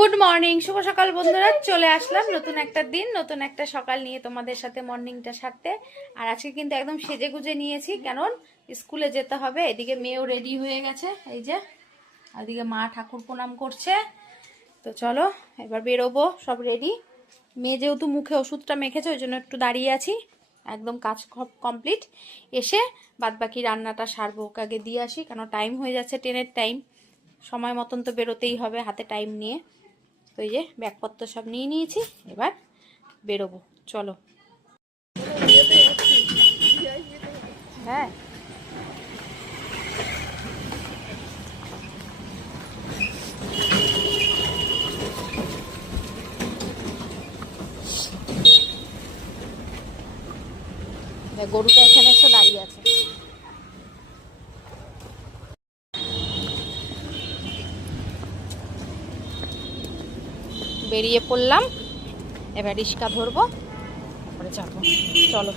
Good morning, শুভ সকাল বন্ধুরা। চলে আসলাম নতুন একটা দিন, নতুন একটা সকাল নিয়ে তোমাদের সাথে মর্নিংটা সারতে। আর আজকে কিন্তু একদম সেজে গুজে নিয়েছি, কারণ স্কুলে যেতে হবে। এদিকে মেয়েও রেডি হয়ে গেছে, এই যে। এদিকে মা ঠাকুর প্রণাম করছে। তো চলো এবার বেরোবো, সব রেডি। মেয়ে যেহেতু মুখে ওষুধটা মেখেছে, ওই জন্য একটু দাঁড়িয়ে আছি। একদম কাজ কমপ্লিট। এসে বাদবাকি রান্নাটা সারবো, ওকে আগে দিয়ে আসি, কারণ টাইম হয়ে যাচ্ছে, ট্রেনের টাইম। সময় মতন তো বেরোতেই হবে, হাতে টাইম নিয়ে। তো এই যে ব্যাগপত্র সব নিয়ে নিয়েছি, এবার বেরোবো। চলো। হ্যাঁ, গরুটা এখানে এসে দাঁড়িয়ে আছে। বেরিয়ে পড়লাম, এবার রিক্সা ধরবো, তারপরে যাবো। চলো।